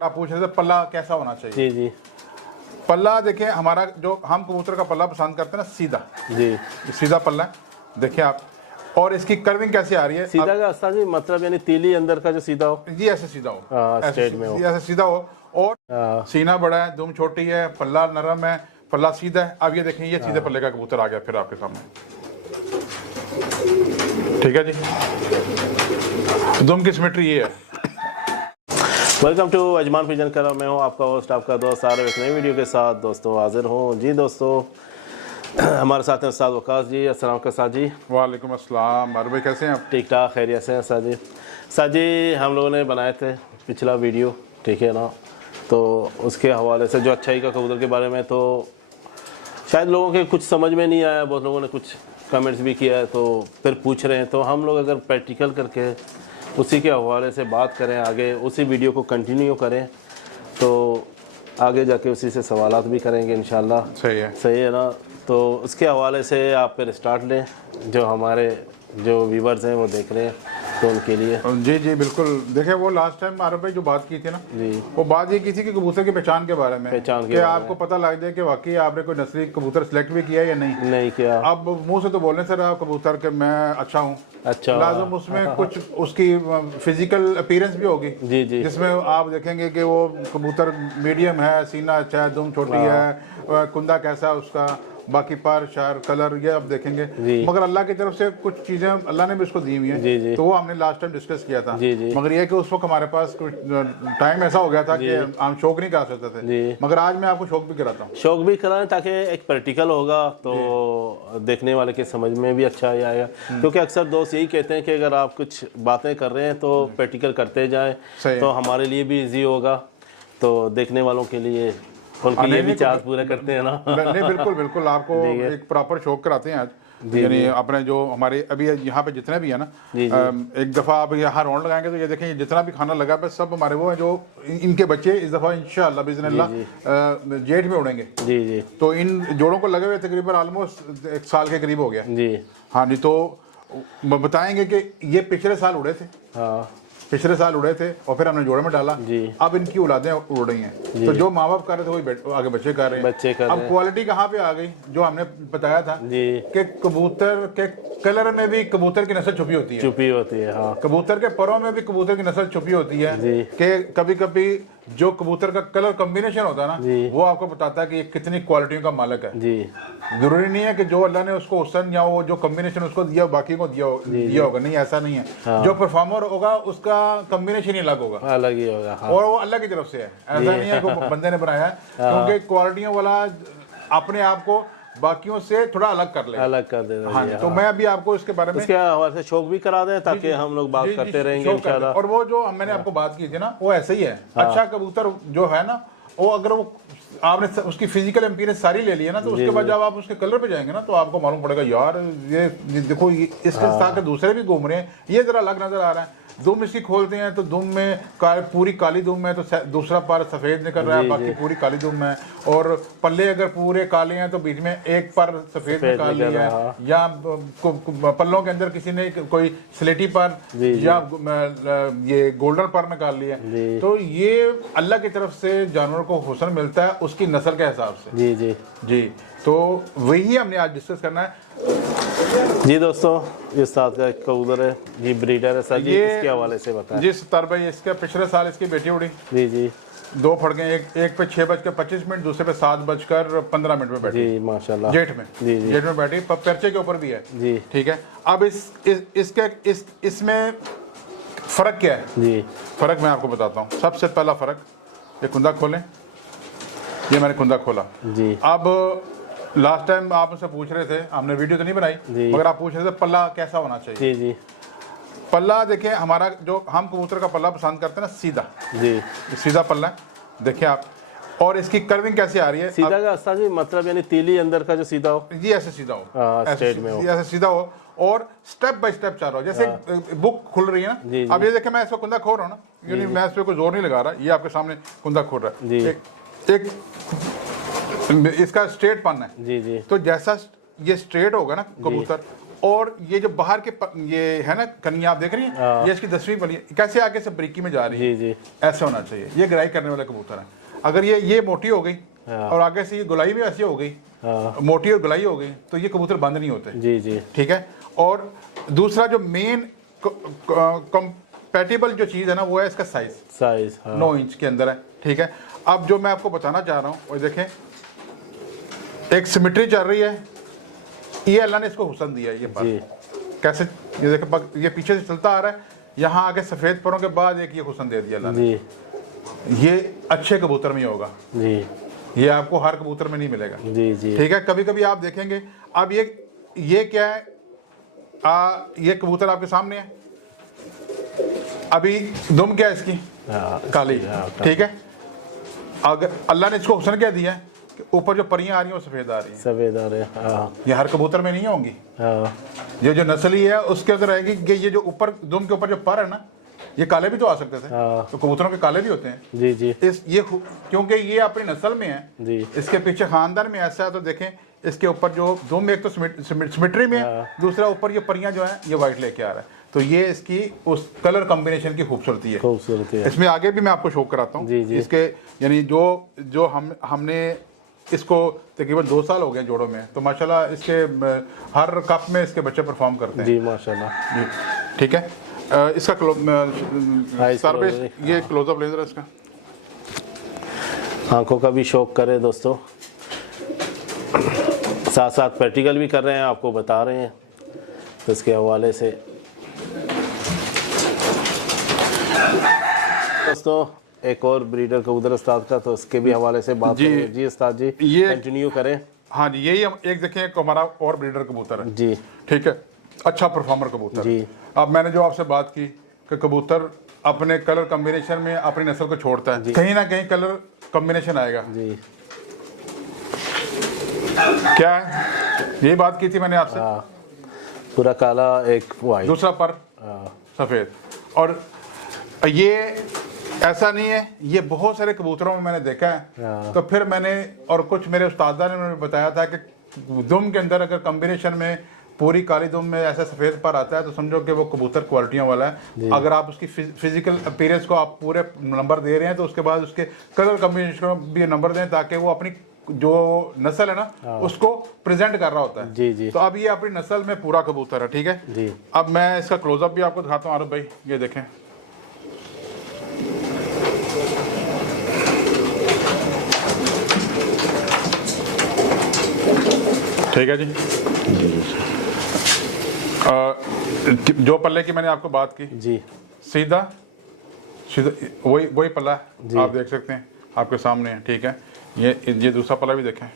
आप पूछ रहे थे पल्ला कैसा होना चाहिए। जी जी। पल्ला देखिए, हमारा जो हम कबूतर का पल्ला पसंद करते हैं ना, सीधा जी, सीधा पल्ला है, देखिए आप। और इसकी कर्विंग कैसे आ रही है, सीधा का अस्ता जी मतलब यानी तीली अंदर का जो सीधा हो जी, ऐसे सीधा हो, स्ट्रेट में हो, ऐसे सीधा हो। और सीना बड़ा है, दुम छोटी है, पल्ला नरम है, पल्ला सीधा है। अब ये देखें, ये सीधे पल्ले का कबूतर आ गया फिर आपके सामने, ठीक है जी। दुम की सिमेट्री ये है। वेलकम टू अजमान पिजन करा, मैं हूँ आपका होस्ट, आपका दोस्त आरिफ, एक नई वीडियो के साथ दोस्तों हाजिर हूँ। जी दोस्तों, हमारे साथ हैं उस्ताद वकास जी। अस्सलाम वालेकुम उस्ताद जी। वालेकुम अस्सलाम। और भाई कैसे हैं आप? ठीक ठाक, खैरियत से हैं उस्ताद जी। उस्ताद जी, हम लोगों ने बनाए थे पिछला वीडियो, ठीक है ना, तो उसके हवाले से जो अच्छाई का कबूतर के बारे में, तो शायद लोगों के कुछ समझ में नहीं आया, बहुत लोगों ने कुछ कमेंट्स भी किया है, तो फिर पूछ रहे हैं। तो हम लोग अगर प्रैक्टिकल करके उसी के हवाले से बात करें, आगे उसी वीडियो को कंटिन्यू करें, तो आगे जाके उसी से सवालात भी करेंगे इंशाल्लाह। सही है ना। तो उसके हवाले से आप फिर स्टार्ट लें, जो हमारे जो व्यूवर्स हैं वो देख रहे हैं तो उनके लिए। जी जी बिल्कुल। देखिए, वो लास्ट टाइम आरफ भाई जो बात की थी ना जी, वो बात ये की थी कि कबूतर की पहचान के बारे में, पहचान के कि आपको पता लग जाए कि वाकई आपने कोई नस्ली कबूतर सिलेक्ट भी किया है या नहीं किया। अब मुंह से तो बोलने सर आप कबूतर के मैं अच्छा हूँ, अच्छा, लाजम उसमें कुछ उसकी फिजिकल अपीयरेंस भी होगी। जी जी, जिसमें आप देखेंगे कि वो कबूतर मीडियम है, सीना अच्छा है, दुम छोटी है, कुंदा कैसा है उसका, बाकी पर शार कलर ये आप देखेंगे। मगर अल्लाह की तरफ से कुछ चीजें अल्लाह ने भी उसको दी हुई हैं, तो वो हमने लास्ट टाइम डिस्कस किया था। मगर ये कि उस वक्त हमारे पास कुछ टाइम ऐसा हो गया था कि हम शौक नहीं करा सकते थे, मगर आज मैं आपको शौक भी कराता हूँ। शौक भी कराएं ताकि एक प्रैक्टिकल होगा तो देखने वाले के समझ में भी अच्छा आएगा। क्योंकि अक्सर दोस्त यही कहते हैं कि अगर आप कुछ बातें कर रहे हैं तो प्रैक्टिकल करते जाएं, तो हमारे लिए भी इजी होगा, तो देखने वालों के लिए उनके लिए भी चार्ज पूरा करते हैं ना। नहीं बिल्कुल बिल्कुल, आपको एक प्रॉपर शौक कराते हैं आज। यानी अपने जो हमारे अभी यहाँ पे जितने भी है ना, एक दफ़ा आप यहाँ राउंड लगाएंगे तो ये देखें जितना भी खाना लगा है सब हमारे वो है जो इनके बच्चे इस दफ़ा इंशाअल्लाह बिज़निल्लाह जेठ में उड़ेंगे। जी जी। तो इन जोड़ों को लगे हुए तकरीबन ऑलमोस्ट 1 साल के करीब हो गया जी। हाँ जी, तो बताएंगे कि ये पिछले साल उड़े थे, पिछले साल उड़े थे और फिर हमने जोड़े में डाला। अब इनकी औलादें उड़ रही हैं, तो जो माँ बाप कर रहे थे वही आगे बच्चे कर रहे हैं। अब क्वालिटी कहाँ पे आ गई, जो हमने बताया था कि कबूतर के कलर में भी कबूतर की नस्ल छुपी होती है, हाँ। कबूतर के परों में भी कबूतर की नस्ल छुपी होती है, कि कभी कभी जो कबूतर का कलर कॉम्बिनेशन होता है ना, वो आपको बताता है कि ये कितनी क्वालिटियों का मालिक है। जरूरी नहीं है कि जो अल्लाह ने उसको हुस्न या वो जो कॉम्बिनेशन उसको दिया बाकी को दिया होगा, नहीं ऐसा नहीं है। जो परफॉर्मर होगा उसका कॉम्बिनेशन ही अलग होगा, अलग ही होगा, और वो अल्लाह की तरफ से है, ऐसा नहीं है कि बंदे ने बनाया है। क्योंकि क्वालिटियों वाला अपने आप को बाकियों से थोड़ा अलग कर देना। हाँ, तो मैं अभी आपको इसके बारे में हमारे से शौक भी करा दें ताकि हम लोग बात करते रहेंगे इंशाल्लाह। और वो जो मैंने आपको बात की थी ना, वो ऐसे ही है। अच्छा कबूतर जो है ना, वो अगर वो आपने उसकी फिजिकल अपीयरेंस सारी ले ली है ना, तो उसके बाद जब आप उसके कलर पे जाएंगे ना, तो आपको मालूम पड़ेगा यार ये देखो इसके साथ दूसरे भी घूम रहे हैं, ये जरा अलग नजर आ रहा है। दुम इसकी खोलते हैं तो दुम में पूरी काली दुम है, तो दूसरा पर सफेद निकल रहा है, बाकी पूरी काली दुम है। और पल्ले अगर पूरे काले हैं तो बीच में एक पर सफेद निकाल लिया है, या पल्लों के अंदर किसी ने कोई स्लेटी पर या ये गोल्डन पर निकाल लिया। तो ये अल्लाह की तरफ से जानवर को हुस्न मिलता है उसकी नस्ल के हिसाब से। जी जी जी, तो वही हमने आज डिस्कस करना है। जी दोस्तों, ये साथ का एक कबूतर है जी, ब्रीडर है सर जी, इसके हवाले से बताएं। जी सत्तार भाई, इसका पिछले साल इसकी बेटी उड़ी। जी जी, 2 फड़के, एक पे 6:25, दूसरे पे 7:15 में बैठी। जी माशाल्लाह, जेठ में। जी जेठ में बैठी, पर्चे के ऊपर भी है। जी ठीक है। अब इसमें फर्क क्या है? जी फर्क मैं आपको बताता हूँ। सबसे पहला फर्क, ये कुंदा खोलें, ये मैंने कुंदा खोला जी। अब लास्ट टाइम आप मुझसे पूछ रहे थे, हमने वीडियो तो नहीं बनाई, मगर आप पूछ रहे थे पल्ला कैसा होना चाहिए। जी जी। पल्ला देखिए, हमारा जो हम कबूतर का पल्ला पसंद करते हैं ना, सीधा जी, सीधा पल्ला देखिए आप। और इसकी कर्विंग कैसे आ रही है, सीधा का अस्ता जी मतलब यानी तीली अंदर का जो सीधा हो जी, ऐसे सीधा हो, ऐसे सीधा हो, और स्टेप बाय स्टेप चल रहा हो, जैसे बुक खुल रही है ना। अब ये देखिए, मैं इसको कुंदा खोल रहा हूँ ना, यानी मैं इस पर कोई जोर नहीं लगा रहा, ये आपके सामने कुंदा खोल रहा है। एक इसका स्ट्रेट पन है। जी जी। तो जैसा ये स्ट्रेट होगा ना कबूतर, और ये जो बाहर के ये है ना कनिया, आप देख रही हैं, ये इसकी 10वीं पली कैसे आगे से बरीकी में जा रही है। जी ऐसा होना चाहिए, ये गराई करने वाला कबूतर है। अगर ये मोटी हो गई और आगे से ये गुलाई भी ऐसी हो गई, मोटी और गुलाई हो गई, तो ये कबूतर बंद नहीं होते। जी ठीक है। और दूसरा जो मेन कंपैटिबल जो चीज़ है ना, वो है इसका साइज 9 इंच के अंदर है। ठीक है। अब जो मैं आपको बताना चाह रहा हूँ, वो देखें, एक सिमेट्री चल रही है, ये अल्लाह ने इसको हुस्न दिया है। ये पर कैसे, ये देखें, ये पीछे से चलता आ रहा है, यहाँ आके सफ़ेद परों के बाद एक ये हुस्न दे दिया अल्लाह ने। ये अच्छे कबूतर में होगा जी, ये आपको हर कबूतर में नहीं मिलेगा। जी। ठीक है। कभी कभी आप देखेंगे, अब ये क्या है, ये कबूतर आपके सामने है, अभी दुम क्या है इसकी, काली। ठीक है। अगर अल्लाह ने इसको हुस्न क्या दिया है कि ऊपर जो परियां आ रही हैं वो सफेद आ रही हैं। ये हर कबूतर में नहीं होंगी। ये जो नस्ली है उसके अंदर रहेगी कि ये जो ऊपर दुम के ऊपर जो पर है ना, ये काले भी तो आ सकते थे, तो कबूतरों के काले भी होते हैं। जी। ये क्योंकि ये अपनी नस्ल में है जी, इसके पीछे खानदान में ऐसा है। तो देखें, इसके ऊपर जो दुम एक तो सिमेट्री में है, दूसरा ऊपर ये परियां जो है ये वाइट लेके आ रहा है। तो ये इसकी उस कलर कॉम्बिनेशन की खूबसूरती है। इसमें आगे भी मैं आपको शो कराता हूँ इसके, यानी जो हमने इसको तकरीबन 2 साल हो गए जोड़ों में, तो माशाल्लाह इसके हर कप में इसके बच्चे परफॉर्म करते हैं जी, माशाल्लाह। ठीक है। इसका ये क्लोजअप लेजर है इसका, आंखों का भी शौक करे दोस्तों, साथ साथ प्रैक्टिकल भी कर रहे हैं, आपको बता रहे हैं, तो इसके हवाले से दोस्तों एक और ब्रीडर कबूतर उस्ताद का, तो उसके भी हवाले से बात करें जी उस्ताद जी, ये कंटिन्यू करें। हाँ जी, यही हम एक देखें, एक हमारा और ब्रीडर कबूतर है जी। ठीक है। अच्छा परफॉर्मर कबूतर जी। अब मैंने जो आपसे बात की कि कबूतर अपने कलर कॉम्बिनेशन में अपनी नस्ल को छोड़ता है, कहीं ना कहीं कलर कॉम्बिनेशन आएगा जी। क्या है, यही बात की थी मैंने आपसे। पूरा काला, एक वाइट, दूसरा पर सफेद। और ये ऐसा नहीं है, ये बहुत सारे कबूतरों में मैंने देखा है। तो फिर मैंने और कुछ मेरे उस्तादा ने उन्होंने बताया था कि दुम के अंदर अगर कॉम्बिनेशन में पूरी काली दुम में ऐसा सफ़ेद पर आता है, तो समझो कि वो कबूतर क्वालिटियों वाला है। अगर आप उसकी फिजिकल अपीयरेंस को आप पूरे नंबर दे रहे हैं, तो उसके बाद उसके कलर कॉम्बिनेशन को भी नंबर दें, ताकि वो अपनी जो नस्ल है ना उसको प्रेजेंट कर रहा होता है जी। तो अब ये अपनी नस्ल में पूरा कबूतर है। ठीक है जी। अब मैं इसका क्लोजअप भी आपको दिखाता हूँ आरिफ भाई, ये देखें। ठीक है जी। जो पल्ले की मैंने आपको बात की जी, सीधा वही पल्ला आप देख सकते हैं, आपके सामने है। ठीक है। ये दूसरा पल्ला भी देखें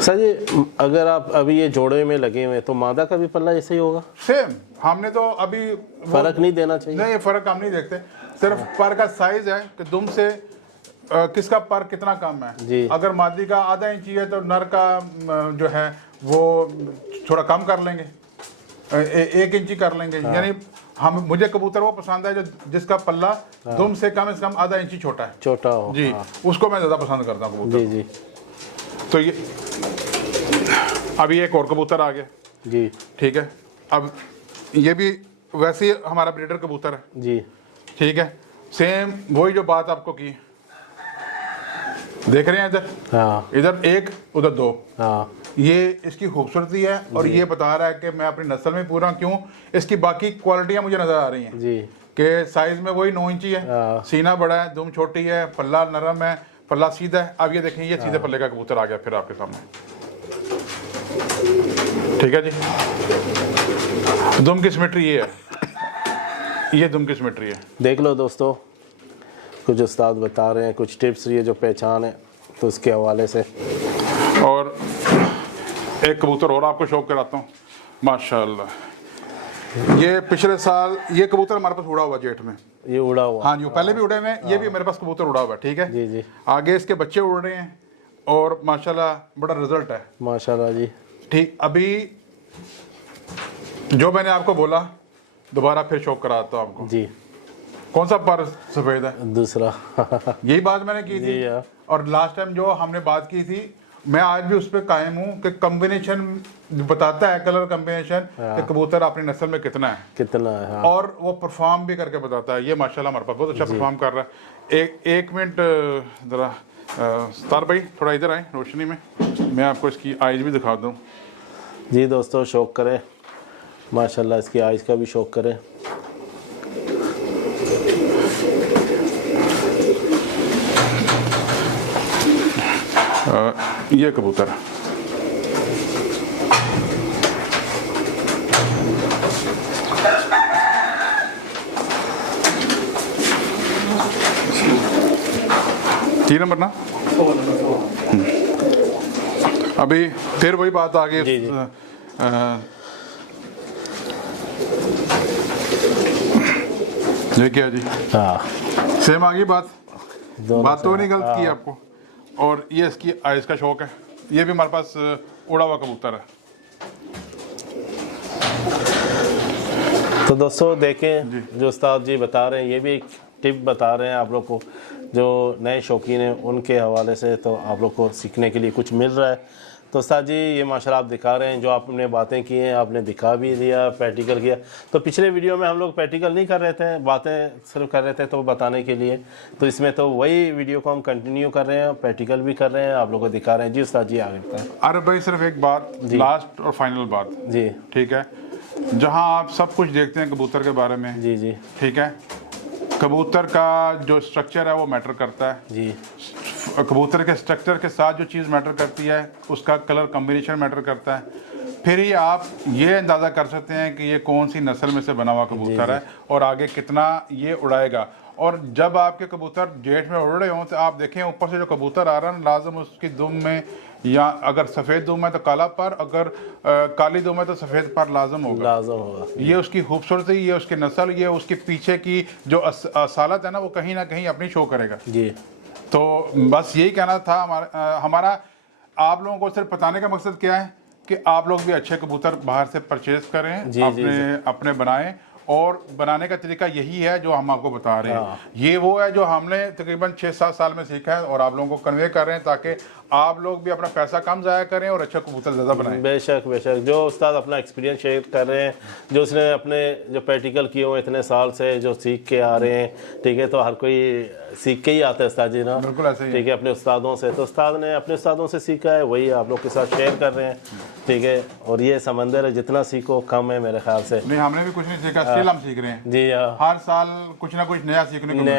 सर जी। अगर आप अभी ये जोड़े में लगे हुए हैं, तो मादा का भी पल्ला ऐसे ही होगा? सेम। हमने तो अभी फर्क नहीं देना चाहिए। नहीं, फर्क हम नहीं देखते, सिर्फ पर का साइज है कि दुम से किसका पर कितना कम है जी। अगर मादी का आधा इंची है, तो नर का जो है वो थोड़ा कम कर लेंगे, 1 इंची कर लेंगे। यानी मुझे कबूतर वो पसंद है जो जिसका पल्ला दुम से कम आधा इंची छोटा हो जी। उसको मैं ज्यादा पसंद करता हूँ कबूतर जी। तो ये अभी एक और कबूतर आ गया जी। ठीक है। अब ये भी वैसे ही हमारा ब्रीडर कबूतर है जी। ठीक है। सेम वही जो बात आपको की, देख रहे हैं इधर इधर 1 उधर 2। ये इसकी खूबसूरती है और ये बता रहा है कि मैं अपनी नस्ल में पूरा क्यों। इसकी बाकी क्वालिटियां मुझे नजर आ रही हैं जी, कि साइज में वही 9 इंची है, सीना बड़ा है, दुम छोटी है, पल्ला नरम है, पल्ला सीधा है। अब ये देखें, ये सीधे पल्ले का कबूतर आ गया फिर आपके सामने। ठीक है जी। दुम की सिमेट्री ये है, ये दुम की सिमेट्री है। देख लो दोस्तों, कुछ उस्ताद बता रहे हैं, कुछ टिप्स, ये जो पहचान है, तो उसके हवाले से। और एक कबूतर और आपको शौक कराता हूँ, माशाल्लाह। ये पिछले साल ये कबूतर हमारे पास उड़ा हुआ जेठ में, ये उड़ा हुआ। हाँ जी, पहले भी उड़े हुए, ये भी मेरे पास कबूतर उड़ा हुआ है। ठीक है जी जी। आगे इसके बच्चे उड़ रहे हैं और माशाल्लाह बड़ा रिजल्ट है माशाल्लाह जी। ठीक। अभी जो मैंने आपको बोला, दोबारा फिर शौक कराता हूँ आपको जी। कौन सा पर सफेद है? दूसरा। यही बात मैंने की थी। और लास्ट टाइम जो हमने बात की थी, मैं आज भी उस पर कायम हूँ कि कॉम्बिनेशन बताता है, कलर कॉम्बिनेशन कि कबूतर अपनी नस्ल में कितना है हाँ। और वो परफॉर्म भी करके बताता है। ये माशाल्लाह हमारे पास बहुत अच्छा परफॉर्म कर रहा है। एक मिनट ज़रा सतार भाई थोड़ा इधर आए रोशनी में, मैं आपको इसकी आइज भी दिखा दूँ। जी दोस्तों, शौक करें माशाल्लाह, इसकी आइज का भी शौक करें। ये कबूतर तीन नंबर ना। अभी फिर वही बात आ गई। ये क्या जी? हाँ, सेम आ गई बात तो नहीं गलत की आपको। और ये इसकी आइस का शौक है। ये भी हमारे पास उड़ा हुआ कबूतर है। तो दोस्तों देखें, जो उस्ताद जी बता रहे हैं, ये भी एक टिप बता रहे हैं आप लोग को, जो नए शौकीन हैं उनके हवाले से, तो आप लोग को सीखने के लिए कुछ मिल रहा है। तो उस्ताद जी ये माशाल्लाह आप दिखा रहे हैं, जो आपने बातें की हैं आपने दिखा भी दिया, प्रैक्टिकल किया। तो पिछले वीडियो में हम लोग प्रैक्टिकल नहीं कर रहे थे, बातें सिर्फ कर रहे थे तो बताने के लिए। तो इसमें तो वही वीडियो को हम कंटिन्यू कर रहे हैं, प्रैक्टिकल भी कर रहे हैं, आप लोग को दिखा रहे हैं। जी उस्ताद जी आगे बताएं। अरे भाई सिर्फ एक बात, लास्ट और फाइनल बात जी, ठीक है। जहाँ आप सब कुछ देखते हैं कबूतर के बारे में, जी जी ठीक है, कबूतर का जो स्ट्रक्चर है वो मैटर करता है जी। कबूतर के स्ट्रक्चर के साथ जो चीज़ मैटर करती है उसका कलर कॉम्बिनेशन मैटर करता है। फिर ही आप ये अंदाज़ा कर सकते हैं कि ये कौन सी नस्ल में से बना हुआ कबूतर है और आगे कितना ये उड़ाएगा। और जब आपके कबूतर जेठ में उड़ रहे हों तो आप देखें ऊपर से जो कबूतर आ रहा है लाजम उसकी दुम में, या अगर सफ़ेद दुम है तो काला पर, अगर काली दुम है तो सफ़ेद पर लाजम होगा। ये उसकी खूबसूरती, ये उसकी नस्ल, ये उसके पीछे की जो असालत है ना, वो कहीं ना कहीं अपनी शो करेगा जी। तो बस यही कहना था हमारा आप लोगों को सिर्फ बताने का मकसद क्या है कि आप लोग भी अच्छे कबूतर बाहर से परचेज करें, अपने बनाएं। और बनाने का तरीका यही है जो हम आपको बता रहे हैं। ये वो है जो हमने तकरीबन 6-7 साल में सीखा है और आप लोगों को कन्वे कर रहे हैं ताकि आप लोग भी अपना पैसा कम ज़ाया करें और अच्छा कबूतर ज़्यादा बनाएं। बेशक बेशक, जो उस्ताद अपना एक्सपीरियंस शेयर कर रहे हैं, जो उसने अपने जो प्रैक्टिकल किए हुए इतने साल से जो सीख के आ रहे हैं, ठीक है, तो हर कोई सीख के ही आता है उस्ताद जी ना, बिल्कुल ऐसे ही, ठीक है, अपने उस्तादों से। तो उस्ताद ने अपने उस्तादों से सीखा है, वही आप लोग के साथ शेयर कर रहे हैं, ठीक है। और ये समंदर है, जितना सीखो कम है मेरे ख्याल से। नहीं, हमने भी कुछ नहीं सीखा, स्टिल हम सीख रहे हैं जी। हर साल कुछ ना कुछ नया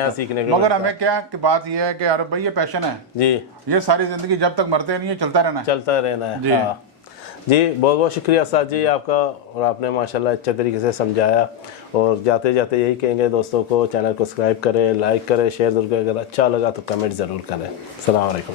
सीखने को मगर हमें क्या कि बात यह है कि अरे भाई ये पैशन है जी, ये सारी जिंदगी जब तक मरते नहीं है चलता रहना है जी। जी बहुत बहुत शुक्रिया उस्ताद जी आपका, और आपने माशाल्लाह अच्छे तरीके से समझाया। और जाते जाते यही कहेंगे दोस्तों को, चैनल को सब्सक्राइब करें, लाइक करें, शेयर जरूर करें, अगर अच्छा लगा तो कमेंट ज़रूर करें। अस्सलाम वालेकुम।